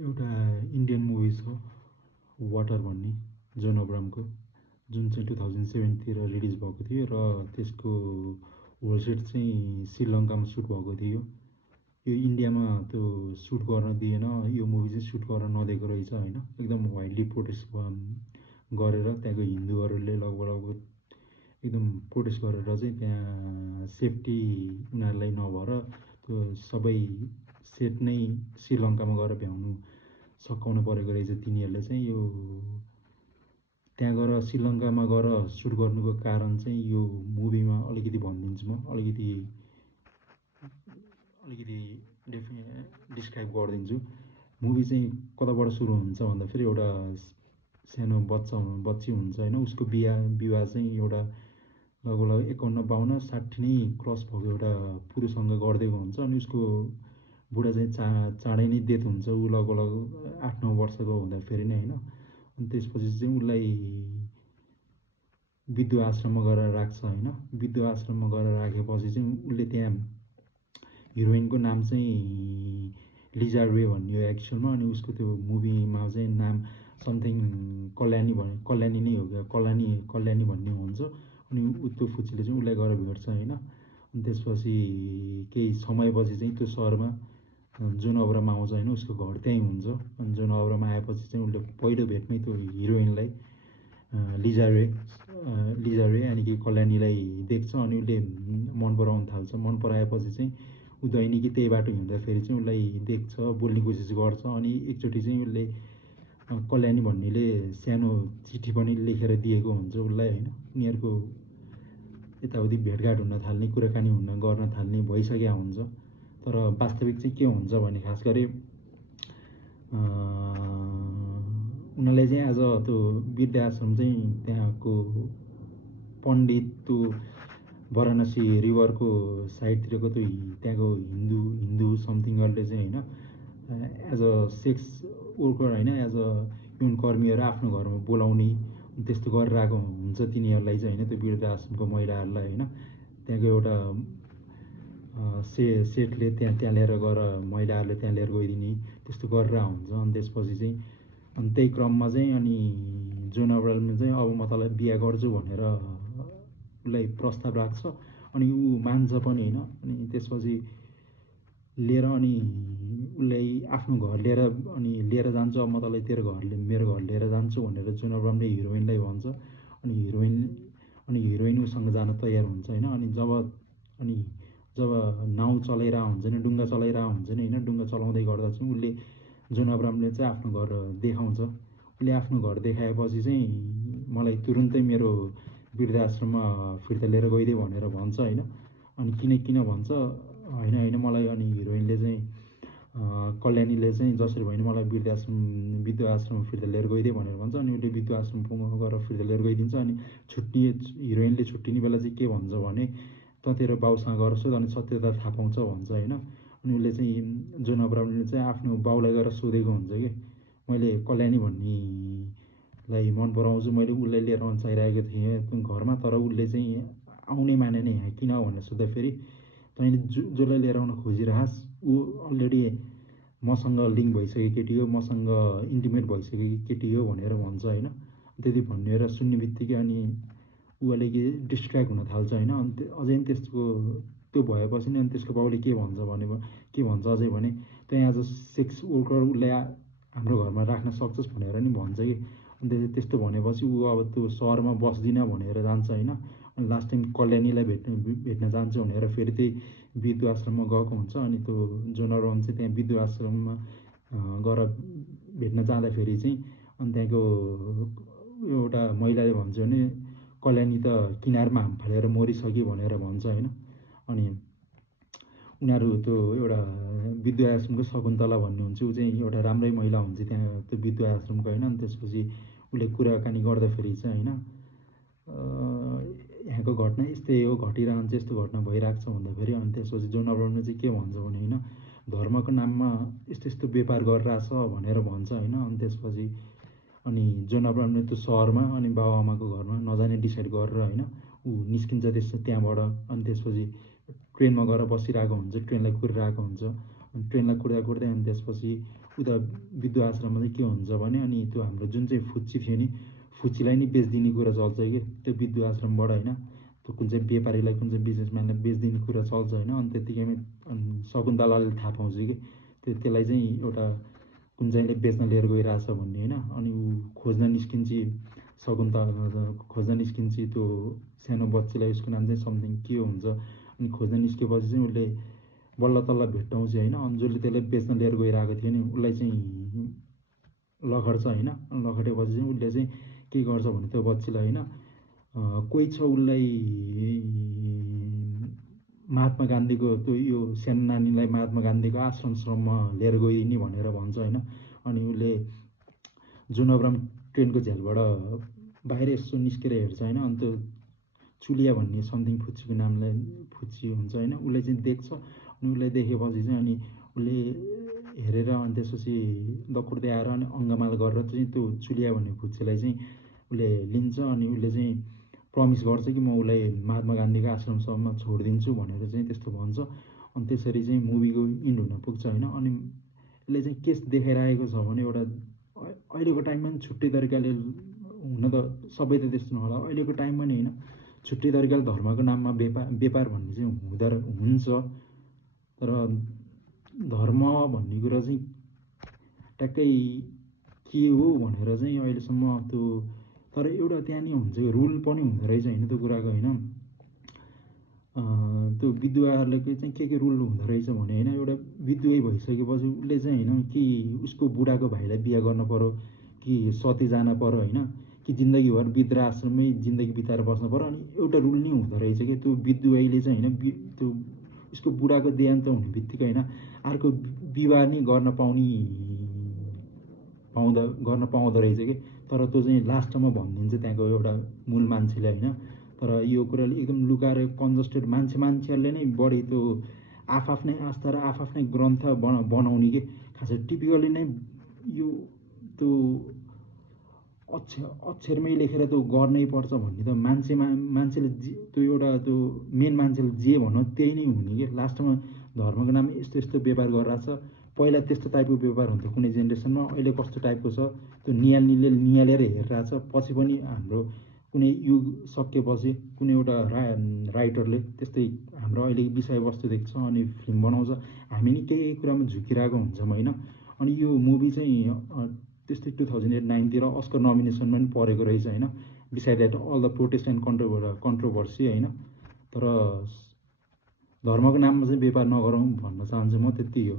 एउटा Indian movie छ water भन्ने जोन अब्रामको, जुन चाहिँ 2007 रिलिज भएको थियो र त्यसको होल सेट चाहिँ श्रीलङ्कामा सुट भएको थियो। यो इन्डियामा त्यो सुट गर्न दिएन, यो मुभी चाहिँ सुट गर्न नदिएको रहेछ होइन। एकदम वाइडली प्रोटेस्ट गरेर त्यहाँको हिन्दूहरूले लगभग एकदम प्रोटेस्ट गरेर चाहिँ त्यहाँ सेफ्टी उनीहरूलाई नभएर त्यो सबै सेट नै श्रीलङ्कामा गएर भ्याउनु सकाउनु परेको रहेछ तिनीहरूले चाहिँ। यो त्यहाँ गएर श्रीलङ्कामा गएर सुट गर्नुको कारण चाहिँ यो मुभीमा अलिकति भनिदिन्छु म, अलिकति डिस्क्राइब गरिदिन्छु। मुभी चाहिँ कताबाट सुरु हुन्छ भन्दाखेरि एउटा सानो बच्ची हुन्छ होइन, उसको विवाह चाहिँ एउटा लगभग 51-52 नै क्रस भएको एउटा पुरुषसँग गरिदिएको हुन्छ। अनि उसको बुढा चाहिँ चाँडै नै डेथ हुन्छ, ऊ लगभग 8-9 वर्षको हुँदाखेरि नै होइन। अनि त्यसपछि चाहिँ उसलाई विधवा आश्रममा गएर राख्छ होइन। विधवा आश्रममा गएर राखेपछि चाहिँ उसले त्यहाँ हिरोइनको नाम चाहिँ लिजा रे भन्ने हो एक्चुअलमा। अनि उसको त्यो मुभीमा चाहिँ नाम समथिङ कल्याणी नै हो क्या, कल्याणी भन्ने हुन्छ। अनि त्यो फुच्चीले चाहिँ उसलाई गएर भेट्छ होइन। अनि त्यसपछि केही समयपछि चाहिँ त्यो सहरमा जोन अब्राम आउँछ होइन, उसको घर त्यहीँ हुन्छ। अनि जोन अब्राम आएपछि चाहिँ उसले पहिलो भेटमै त्यो हिरोइनलाई लिजा रे यानि कि कल्याणीलाई देख्छ। अनि उसले मन पराउन थाल्छ। मन पराएपछि चाहिँ ऊ दैनिकी त्यही बाटो हिँड्दाखेरि चाहिँ उसलाई देख्छ, बोल्ने कोसिस गर्छ। अनि एकचोटि चाहिँ उसले कल्याणी भन्नेले सानो चिठी पनि लेखेर दिएको हुन्छ उसलाई होइन। उनीहरूको यताउति भेटघाट हुन थाल्ने, कुराकानी गर्न थाल्ने भइसकेको हुन्छ। तर वास्तविक चाहिँ के हुन्छ भने खास गरी उनीहरूले चाहिँ आज त्यो वृद्धाश्रम चाहिँ त्यहाँको पण्डित त्यो वाराणसी रिभरको साइडतिरको त्यो त्यहाँको हिन्दू समथिङहरूले चाहिँ होइन एज अ सेक्स वर्कर होइन, एज अ यौन कर्मीहरू आफ्नो घरमा बोलाउने त्यस्तो गरिरहेको हुन्छ तिनीहरूलाई चाहिँ होइन, त्यो वृद्धाश्रमको महिलाहरूलाई होइन। त्यहाँको एउटा सेटले त्यहाँ लिएर गएर महिलाहरूले त्यहाँ लिएर गइदिने त्यस्तो गरेर हुन्छ। अनि त्यसपछि चाहिँ अनि त्यही क्रममा चाहिँ अनि जोन अब्रामले चाहिँ अब म तँलाई बिहा गर्छु भनेर उसलाई प्रस्ताव राख्छ। अनि ऊ मान्छ पनि होइन। अनि त्यसपछि लिएर अनि उसलाई आफ्नो घर लिएर जान्छु, अब म तँलाई मेरो घर लिएर जान्छु भनेर जोन अब्रामले हिरोइनलाई भन्छ। अनि हिरोइन उसँग जान तयार हुन्छ होइन। अनि जब नाउ चलाइरहेको हुन्छ नि, डुङ्गा चलाइरहेको हुन्छ नि होइन, डुङ्गा चलाउँदै गर्दा चाहिँ उसले जोन अब्रामले चाहिँ आफ्नो घर देखाउँछ। उसले आफ्नो घर देखाएपछि चाहिँ मलाई तुरुन्तै मेरो वृद्धाश्रममा फिर्ता लिएर गइदियो भनेर भन्छ होइन। अनि किन भन्छ होइन मलाई, अनि हिरोइनले चाहिँ कल्याणीले चाहिँ जसरी भयो मलाई विधवा आश्रममा फिर्ता लिएर गइदियो भनेर भन्छ। अनि उसले विधवा आश्रममा गएर फिर्ता लिएर गइदिन्छ। अनि हिरोइनले छुट्टिने बेला चाहिँ के भन्छ भने त तेरो बाउसँग गएर सोध, अनि सत्यता थाहा पाउँछ भन्छ होइन। अनि उसले चाहिँ जोन अब्रामले चाहिँ आफ्नो बाउलाई गएर सोधेको हुन्छ कि मैले कल्याणी भन्नेलाई मन पराउँछु, मैले उसलाई लिएर आउन चाहिरहेको थिएँ घरमा, तर उसले चाहिँ आउनै मानेन यहाँ, किन भनेर सोद्धाखेरि तैँले जसलाई लिएर आउन खोजिरहस् ऊ अलरेडी मसँग लिङ्क भइसकेको केटी हो, मसँग इन्टिमेट भइसकेको केटी हो भनेर भन्छ होइन। त्यति भनेर सुन्ने बित्तिकै अनि ऊ अलिकति डिस्ट्र्याक्ट हुन थाल्छ होइन। अनि अझै त्यो भएपछि नि अनि त्यसको बाउले के भन्छ अझै भने त्यहाँ एज अ सेक्स वर्कर उसलाई हाम्रो घरमा राख्न सक्छस् भनेर नि भन्छ कि। अनि त्यस्तो भनेपछि ऊ अब त्यो सहरमा बस्दिनँ भनेर जान्छ होइन। अनि लास्ट टाइम कल्याणीलाई भेट्न जान्छु भनेर फेरि त्यही विधवा आश्रममा गएको हुन्छ। अनि त्यो जोन अब्राम चाहिँ त्यहाँ विधवा आश्रममा गएर भेट्न जाँदाखेरि चाहिँ अनि त्यहाँको एउटा महिलाले भन्छ भने कल्याणी त किनारमा हाम फालेर मरिसक्यो भनेर भन्छ होइन। अनि उनीहरू त्यो एउटा विधवा आश्रमको शकुन्तला भन्ने हुन्छ, ऊ चाहिँ एउटा राम्रै महिला हुन्छ त्यहाँ त्यो विधवा आश्रमको होइन। अनि त्यसपछि उसले कुराकानी गर्दाखेरि चाहिँ होइन यहाँको घटना यस्तै हो, घटिरहन्छ, यस्तो घटना भइरहेको छ भन्दाखेरि अनि त्यसपछि जोन अब्रामले चाहिँ के भन्छ भने होइन धर्मको नाममा यस्तो व्यापार गरिरहेछ भनेर भन्छ होइन। अनि त्यसपछि अनि जोन अब्रामले त्यो सहरमा अनि बाबुआमाको घरमा नजाने डिसाइड गरेर होइन ऊ निस्किन्छ त्यहाँबाट। अनि त्यसपछि ट्रेनमा गएर बसिरहेको हुन्छ, ट्रेनलाई कुरिरहेको हुन्छ। अनि ट्रेनलाई कुर्दा अनि त्यसपछि उता विधवा आश्रममा चाहिँ के हुन्छ भने अनि त्यो हाम्रो जुन चाहिँ फुच्ची थियो नि फुच्चीलाई नै बेचिदिने कुरा चल्छ कि त्यो विधवा आश्रमबाट होइन त्यो कुन चाहिँ व्यापारीलाई कुन चाहिँ बिजनेसम्यानलाई बेचिदिने कुरा चल्छ होइन अनि त्यत्तिकैमा शकुन्तलाले थाहा पाउँछ कि त्यसलाई चाहिँ एउटा कुन चाहिँले बेच्न लिएर गइरहेछ भन्ने होइन अनि ऊ खोज्न निस्किन्छ खोज्न निस्किन्छ त्यो सानो बच्चीलाई उसको नाम चाहिँ समथिङ के हुन्छ अनि खोज्न निस्केपछि चाहिँ उसले बल्ल तल्ल भेट्टाउँछ होइन अनि जसले त्यसलाई बेच्न लिएर गइरहेको थियो नि उसलाई चाहिँ लखड्छ होइन लखडेपछि चाहिँ उसले चाहिँ के गर्छ भने त्यो बच्चीलाई होइन कोही छ उसलाई महात्मा गान्धीको त्यो यो सानो नानीलाई महात्मा गान्धीको आश्रमसम्म लिएर गइदिने भनेर भन्छ होइन अनि उसले जुन अब्राम ट्रेनको झ्यालबाट बाहिर यसो निस्केर हेर्छ होइन अनि त्यो चुलिया भन्ने समथिङ फुच्चीको नामलाई फुच्ची हुन्छ होइन उसले चाहिँ देख्छ अनि उसलाई देखेपछि चाहिँ अनि उसले हेरेर अनि त्यसपछि दकुर्दै आएर अनि अङ्गमाल गरेर चाहिँ त्यो चुलिया भन्ने फुच्चीलाई चाहिँ उसले लिन्छ अनि उसले चाहिँ प्रमिस गर्छ कि म उसलाई महात्मा गान्धीको आश्रमसम्म छोडिदिन्छु भनेर चाहिँ त्यस्तो भन्छ अनि त्यसरी चाहिँ मुभीको इन्ड हुन पुग्छ होइन अनि यसले चाहिँ के देखाइरहेको छ भने एउटा अहिलेको टाइममा पनि छुट्टै तरिकाले हुन त सबै त त्यस्तो नहोला अहिलेको टाइममा नि होइन छुट्टै तरिकाले धर्मको नाममा व्यापार भन्ने चाहिँ हुन्छ तर धर्म भन्ने कुरा चाहिँ ट्याक्कै के हो भनेर चाहिँ अहिलेसम्म त्यो तर एउटा त्यहाँ नि हुन्छ रुल पनि हुँदो रहेछ होइन त्यो कुराको होइन त्यो विधवाहरूले चाहिँ के रुल हुँदो रहेछ भने होइन एउटा विधुवै भइसकेपछि उसले चाहिँ होइन कि उसको बुढाको भाइलाई बिहा गर्न पर्यो कि सती जान पर्यो होइन कि जिन्दगीभर वृद्ध आश्रममै जिन्दगी बिताएर बस्नु पर्यो अनि एउटा रुल नै हुँदो रहेछ कि त्यो विधुवैले चाहिँ होइन त्यो उसको बुढाको देहान्त हुने बित्तिकै होइन अर्को विवाह नै गर्न पाउँदो रहेछ कि तर त्यो चाहिँ लास्टमा भनिदिन्छ त्यहाँको एउटा मूल मान्छेले होइन तर यो कुराले एकदम लुकाएर कन्जस्टेड मान्छेहरूले नै बढी त्यो आफ्नै आस्था र आफ्नै ग्रन्थ बनाउने कि खासै टिपिकली नै यो त्यो अक्षरमै लेखेर त्यो गर्नै पर्छ भन्ने त मान्छेले त्यो एउटा त्यो मेन मान्छेले जे भन्यो त्यही नै हुने कि लास्टमा धर्मको नाममा यस्तो यस्तो व्यापार गरिरहेछ पहिला त्यस्तो टाइपको व्यापार हुन्थ्यो कुनै जेनेरेसनमा अहिले कस्तो टाइपको छ त्यो निहालेर हेरिरहेछ पछि पनि हाम्रो कुनै युग सकिएपछि कुनै एउटा राइटरले त्यस्तै हाम्रो अहिले विषयवस्तु देख्छ अनि फिल्म बनाउँछ हामी नि केही कुरामा झुकिरहेको हुन्छौँ होइन अनि यो मुभी चाहिँ त्यस्तै 2008-9 अस्कर नोमिनेसनमा पनि परेको रहेछ होइन beside that all the protest and controversy होइन तर धर्मको नाममा चाहिँ व्यापार नगरौँ भन्न चाहन्छु म त्यति हो।